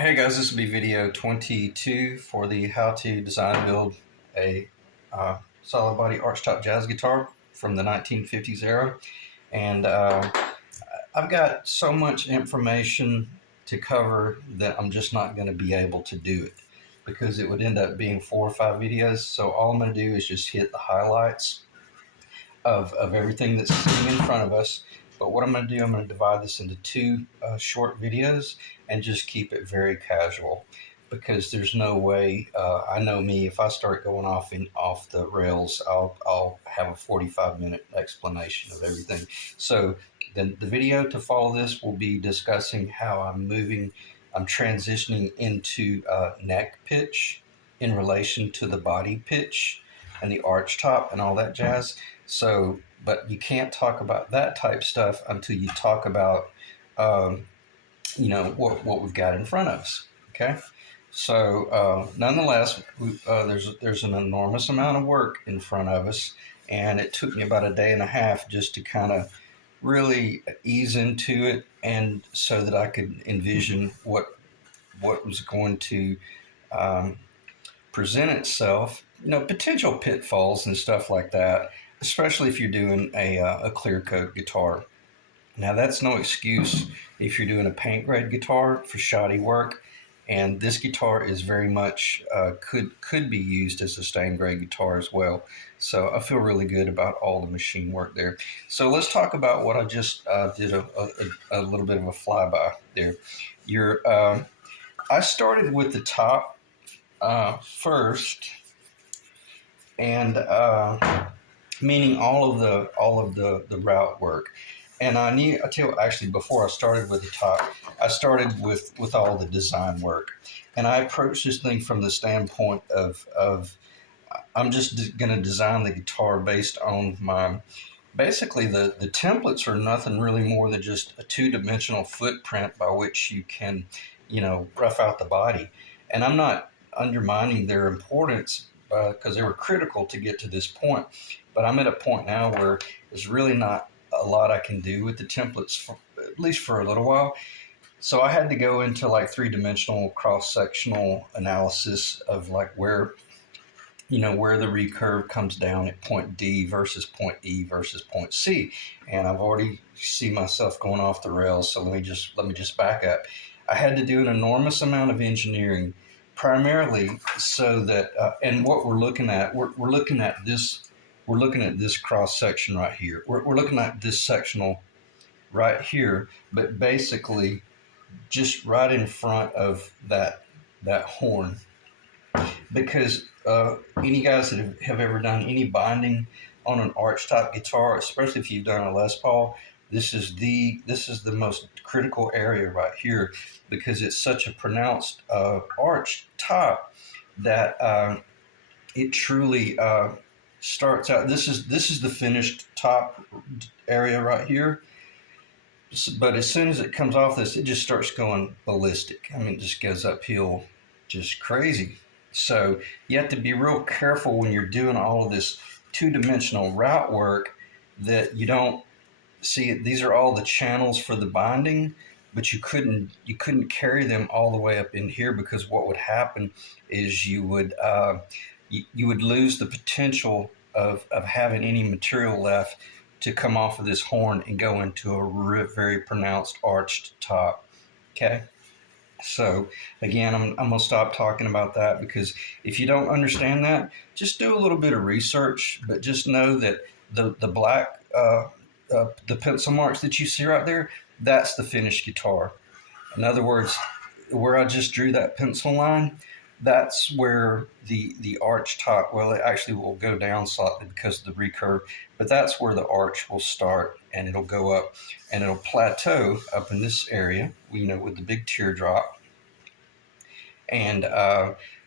Hey guys, this will be video 22 for the how to design and build a solid body archtop jazz guitar from the 1950s era. And I've got so much information to cover that I'm just not going to be able to do it because it would end up being 4 or 5 videos. So all I'm going to do is just hit the highlights of everything that's sitting in front of us. But what I'm going to do, I'm going to divide this into two short videos and just keep it very casual, because there's no way, I know me, if I start going off the rails, I'll have a 45-minute explanation of everything. So then the video to follow this will be discussing how I'm transitioning into neck pitch in relation to the body pitch and the arch top and all that jazz. So, but you can't talk about that type stuff until you talk about, what we've got in front of us. Okay. So, nonetheless, there's an enormous amount of work in front of us, and it took me about a day and a half just to kind of really ease into it, and so that I could envision what was going to present itself, potential pitfalls and stuff like that, especially if you're doing a clear coat guitar. Now, that's no excuse if you're doing a paint grade guitar for shoddy work, and this guitar is very much could be used as a stain grade guitar as well. So I feel really good about all the machine work there. So let's talk about what I just did a little bit of a flyby there. I started with the top first, and meaning all of the route work. And I tell you, actually, before I started with the top, I started with all the design work, and I approached this thing from the standpoint of I'm just going to design the guitar based on basically the templates are nothing really more than just a two-dimensional footprint by which you can, rough out the body. And I'm not undermining their importance, because they were critical to get to this point. But I'm at a point now where there's really not a lot I can do with the templates, at least for a little while. So I had to go into like three-dimensional cross-sectional analysis of like where the recurve comes down at point D versus point E versus point C. And I've already see myself going off the rails, so let me just back up. I had to do an enormous amount of engineering, primarily so that and what we're looking at, we're looking at this cross section right here. We're looking at this sectional right here, but basically just right in front of that horn, because any guys that have ever done any binding on an arch top guitar, especially if you've done a Les Paul, this is the most critical area right here, because it's such a pronounced arch top that it truly starts out. This is the finished top area right here. But as soon as it comes off this, it just starts going ballistic. I mean, it just goes uphill, just crazy. So you have to be real careful when you're doing all of this two-dimensional route work that you don't see it. These are all the channels for the binding, but you couldn't carry them all the way up in here, because what would happen is you would lose the potential of having any material left to come off of this horn and go into a very pronounced arched top. Okay. So again, I'm going to stop talking about that, because if you don't understand that, just do a little bit of research, but just know that the black, the pencil marks that you see right there, that's the finished guitar. In other words, where I just drew that pencil line, that's where the arch top, well, it actually will go down slightly because of the recurve, but that's where the arch will start, and it'll go up and it'll plateau up in this area, with the big teardrop. And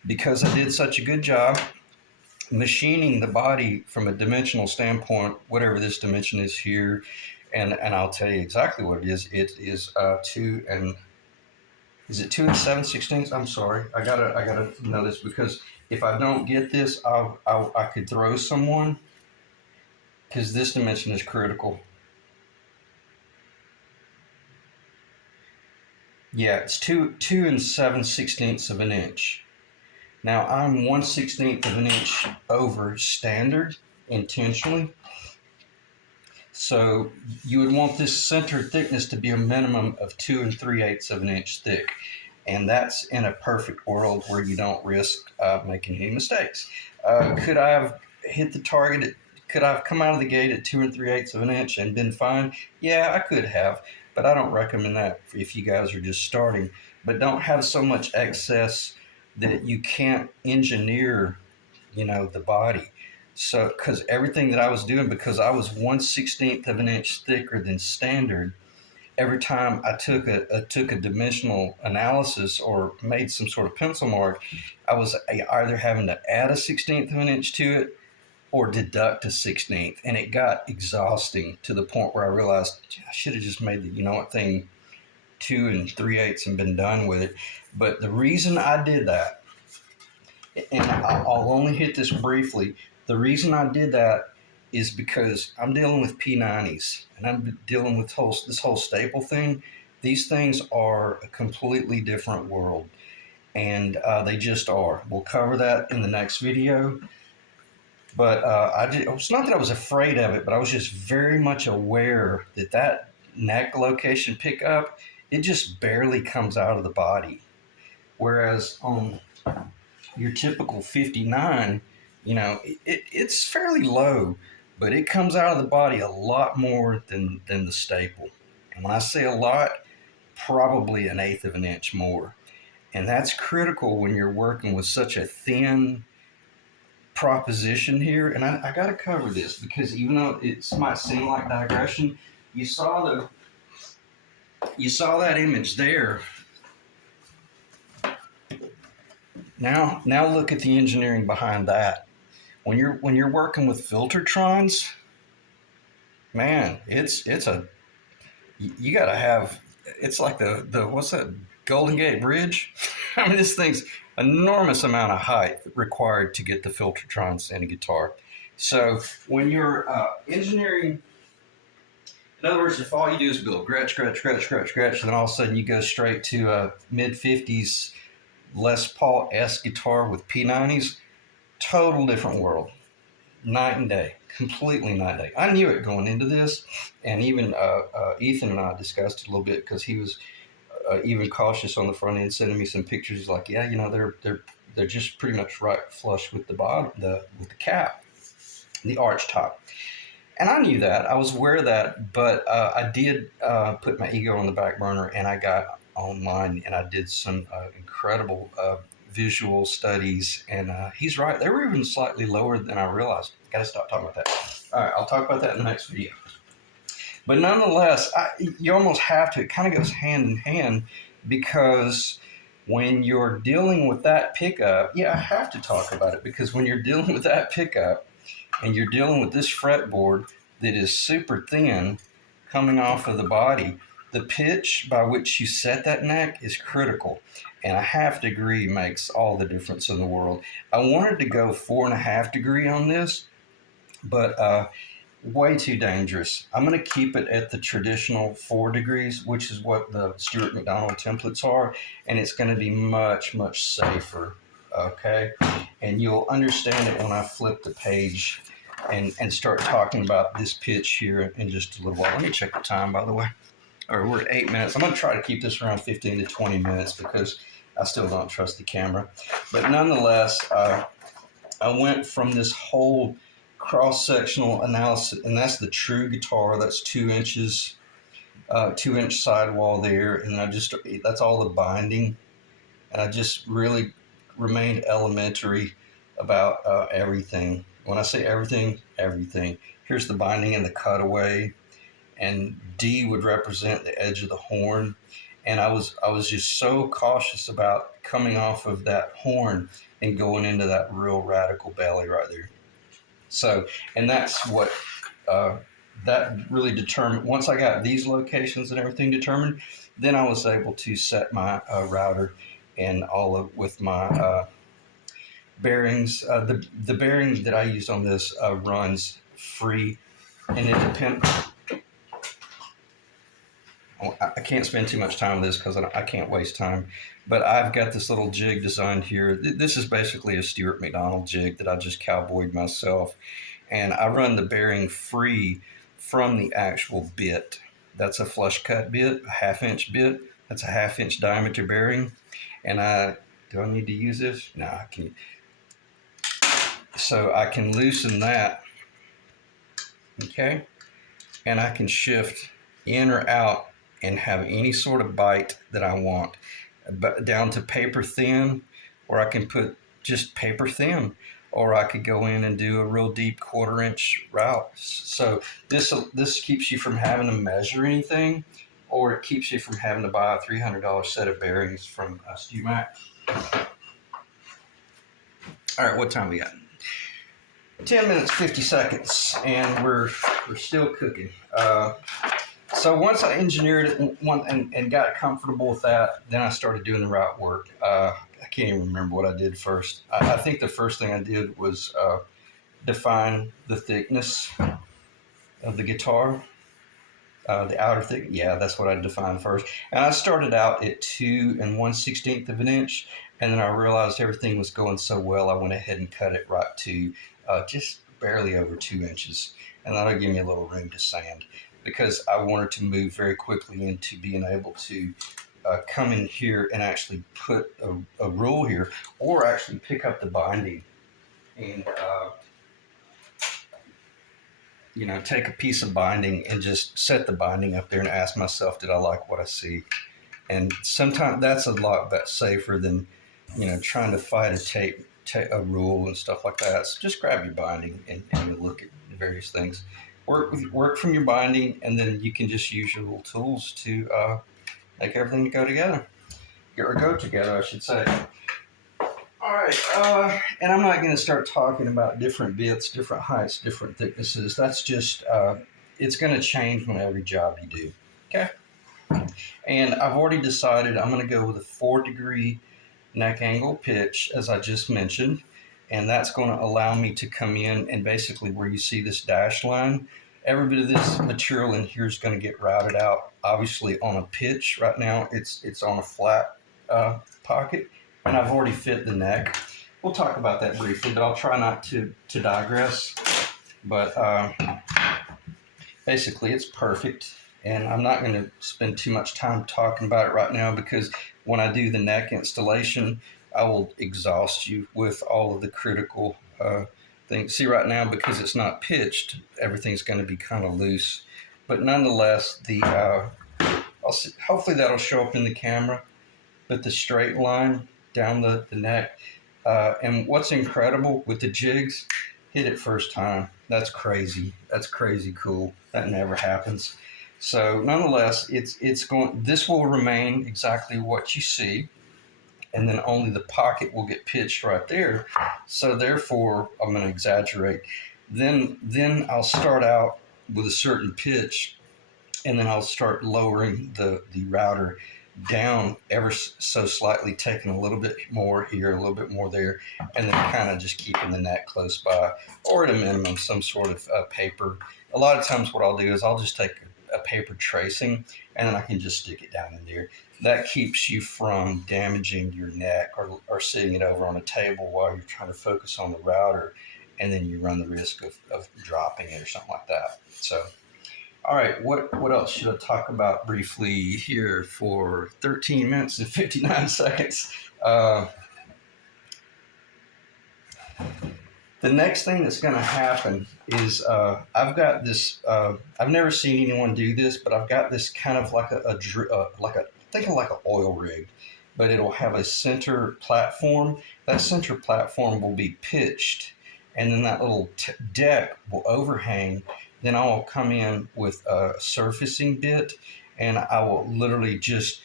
because I did such a good job machining the body from a dimensional standpoint, whatever this dimension is here, and I'll tell you exactly what it is. It is 2 and is it 2 7/16? I'm sorry, I gotta know this, because if I don't get this, I could throw someone, because this dimension is critical. Yeah, it's 2 and 7/16 of an inch. Now I'm 1/16 of an inch over standard intentionally. So you would want this center thickness to be a minimum of 2 3/8 of an inch thick. And that's in a perfect world where you don't risk making any mistakes. Could I have hit the target? Could I have come out of the gate at 2 3/8 of an inch and been fine? Yeah, I could have, but I don't recommend that if you guys are just starting. But don't have so much excess that you can't engineer, the body. So, because everything that I was doing, because I was 1/16 of an inch thicker than standard, every time I took a dimensional analysis or made some sort of pencil mark, I was either having to add a 16th of an inch to it or deduct a 16th, and it got exhausting to the point where I realized I should have just made the thing 2 3/8 and been done with it. But the reason I did that, and I'll only hit this briefly, the reason I did that is because I'm dealing with P90s and I'm dealing with this whole staple thing. These things are a completely different world, and they just are. We'll cover that in the next video. But it's not that I was afraid of it, but I was just very much aware that neck location pickup, it just barely comes out of the body. Whereas on your typical 59, it's fairly low, but it comes out of the body a lot more than the staple. And when I say a lot, probably 1/8 of an inch more. And that's critical when you're working with such a thin proposition here. And I got to cover this because even though it might seem like digression, you saw that image there. Now look at the engineering behind that. When you're working with filtertrons, man, you got to have, it's like the what's that, Golden Gate Bridge? I mean, this thing's enormous amount of height required to get the filtertrons in a guitar. So when you're engineering, in other words, if all you do is build Gretsch, and then all of a sudden you go straight to a mid-50s Les Paul-esque guitar with P90s, total different world. Night and day. Completely night and day. I knew it going into this, and even Ethan and I discussed it a little bit because he was even cautious on the front end, sending me some pictures. He's like, yeah, they're just pretty much right flush with the bottom, with the cap, the arch top. And I knew that. I was aware of that, but I did put my ego on the back burner, and I got online and I did some incredible visual studies, and he's right. They were even slightly lower than I realized. Got to stop talking about that. All right, I'll talk about that in the next video. But nonetheless, you almost have to. It kind of goes hand in hand because when you're dealing with that pickup, I have to talk about it because when you're dealing with that pickup and you're dealing with this fretboard that is super thin coming off of the body, the pitch by which you set that neck is critical. And a 1/2 degree makes all the difference in the world. I wanted to go 4.5 degree on this, but way too dangerous. I'm going to keep it at the traditional 4 degrees, which is what the Stuart McDonald templates are, and it's going to be much, much safer, okay? And you'll understand it when I flip the page and start talking about this pitch here in just a little while. Let me check the time, by the way. We're at 8 minutes. I'm going to try to keep this around 15 to 20 minutes because I still don't trust the camera. But nonetheless, I went from this whole cross-sectional analysis, and that's the true guitar. That's 2 inches, 2-inch sidewall there, and that's all the binding. And I just really remained elementary about everything. When I say everything, everything. Here's the binding and the cutaway, and D would represent the edge of the horn. And I was just so cautious about coming off of that horn and going into that real radical belly right there. So, and that's what that really determined. Once I got these locations and everything determined, then I was able to set my router and with my bearings. The bearing that I used on this runs free, and it depends. I can't spend too much time with this because I can't waste time. But I've got this little jig designed here. This is basically a Stuart McDonald jig that I just cowboyed myself. And I run the bearing free from the actual bit. That's a flush cut bit, a 1/2 inch bit. That's a 1/2 inch diameter bearing. And do I need to use this? No, I can. So I can loosen that, okay? And I can shift in or out and have any sort of bite that I want, but down to paper thin, or I can put just paper thin, or I could go in and do a real deep 1/4 inch route. So this keeps you from having to measure anything, or it keeps you from having to buy a $300 set of bearings from StewMac. All right, what time we got? 10 minutes 50 seconds, and we're still cooking. So once I engineered it and got comfortable with that, then I started doing the route work. I can't even remember what I did first. I think the first thing I did was define the thickness of the guitar, the outer thick. Yeah, that's what I defined first. And I started out at 2 1/16 of an inch, and then I realized everything was going so well, I went ahead and cut it right to just barely over 2 inches, and that'll give me a little room to sand, because I wanted to move very quickly into being able to come in here and actually put a rule here, or actually pick up the binding and take a piece of binding and just set the binding up there and ask myself, did I like what I see? And sometimes that's a lot safer than trying to fight a rule and stuff like that. So just grab your binding and look at various things. Work from your binding, and then you can just use your little tools to make everything go together, or go together, I should say. All right, and I'm not going to start talking about different bits, different heights, different thicknesses. That's just it's going to change on every job you do. Okay, and I've already decided I'm going to go with a 4-degree neck angle pitch, as I just mentioned, and that's going to allow me to come in and basically where you see this dash line, every bit of this material in here is going to get routed out, obviously on a pitch. Right now it's on a flat pocket, and I've already fit the neck. We'll talk about that briefly, but I'll try not to digress. But basically it's perfect, and I'm not going to spend too much time talking about it right now, because when I do the neck installation, I will exhaust you with all of the critical things. See, right now, because it's not pitched, everything's going to be kind of loose. But nonetheless, hopefully that'll show up in the camera, but the straight line down the neck. And what's incredible with the jigs, hit it first time. That's crazy. That's crazy cool. That never happens. So nonetheless, this will remain exactly what you see, and then only the pocket will get pitched right there. So therefore, I'm going to exaggerate. Then I'll start out with a certain pitch, and then I'll start lowering the router down ever so slightly, taking a little bit more here, a little bit more there, and then kind of just keeping the neck close by, or at a minimum some sort of paper. A lot of times what I'll do is I'll just take a paper tracing, and then I can just stick it down in there. That keeps you from damaging your neck or sitting it over on a table while you're trying to focus on the router, and then you run the risk of dropping it or something like that. So, all right, what else should I talk about briefly here for 13 minutes and 59 seconds? The next thing that's going to happen is I've got this. I've never seen anyone do this, but I've got this kind of like think of like an oil rig, but it'll have a center platform. That center platform will be pitched, and then that little deck will overhang. Then I will come in with a surfacing bit, and I will literally just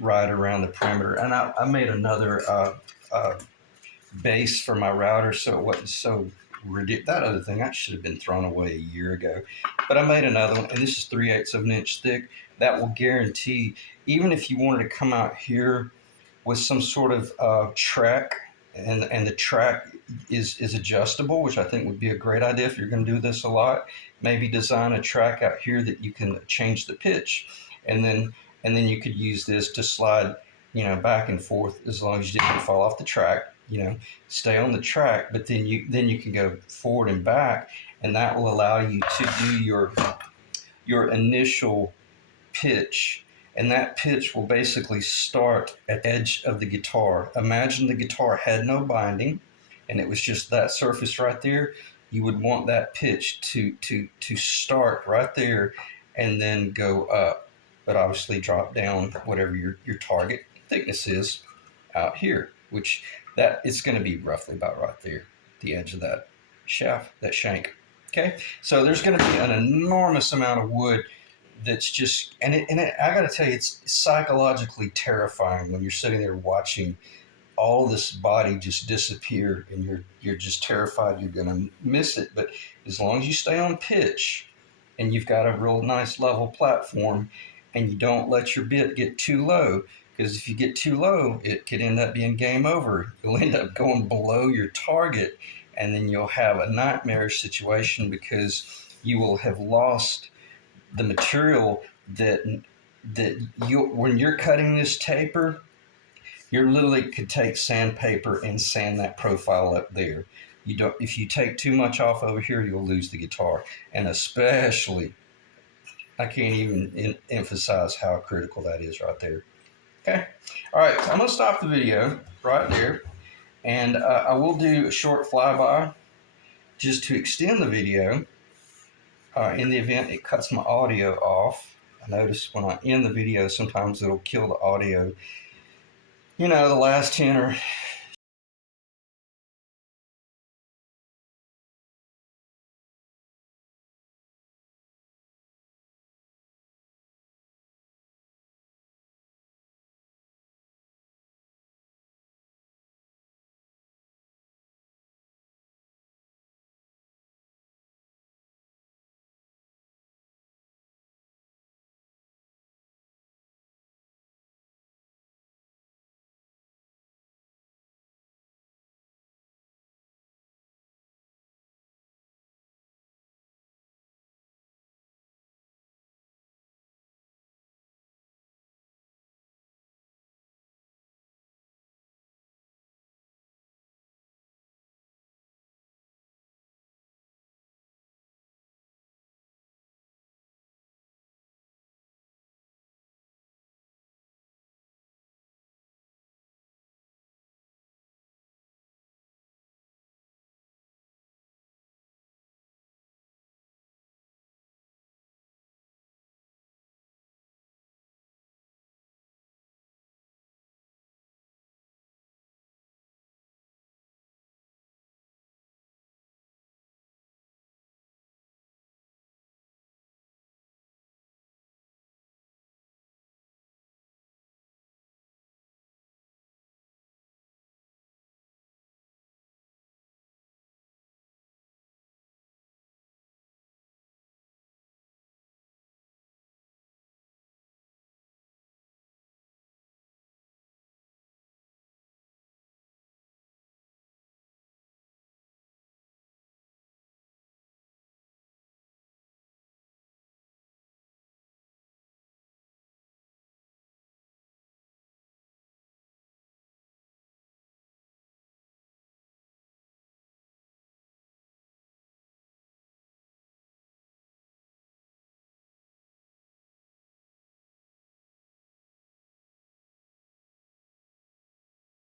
ride around the perimeter. And I made another base for my router, so it wasn't so ridiculous. That other thing, that should have been thrown away a year ago. But I made another one, and this is 3/8 of an inch thick. That will guarantee, even if you wanted to come out here with some sort of track, and the track is adjustable, which I think would be a great idea if you're going to do this a lot. Maybe design a track out here that you can change the pitch. and then you could use this to slide, back and forth as long as you didn't fall off the track. Stay on the track, but then you can go forward and back, and that will allow you to do your initial pitch. And that pitch will basically start at the edge of the guitar. Imagine the guitar had no binding and it was just that surface right there. You would want that pitch to start right there and then go up, but obviously drop down whatever your target thickness is out here, which that it's going to be roughly about right there, the edge of that shaft, that shank. Okay, so there's going to be an enormous amount of wood that's just, I got to tell you, it's psychologically terrifying when you're sitting there watching all this body just disappear, and you're just terrified you're going to miss it. But as long as you stay on pitch and you've got a real nice level platform and you don't let your bit get too low, because if you get too low, it could end up being game over. You'll end up going below your target, and then you'll have a nightmarish situation because you will have lost the material that when you're cutting this taper, you literally could take sandpaper and sand that profile up there. If you take too much off over here, you'll lose the guitar. And especially, I can't even emphasize how critical that is right there. Okay. All right. So I'm going to stop the video right there. And I will do a short flyby just to extend the video. In the event it cuts my audio off. I notice when I end the video, sometimes it'll kill the audio. The last 10 or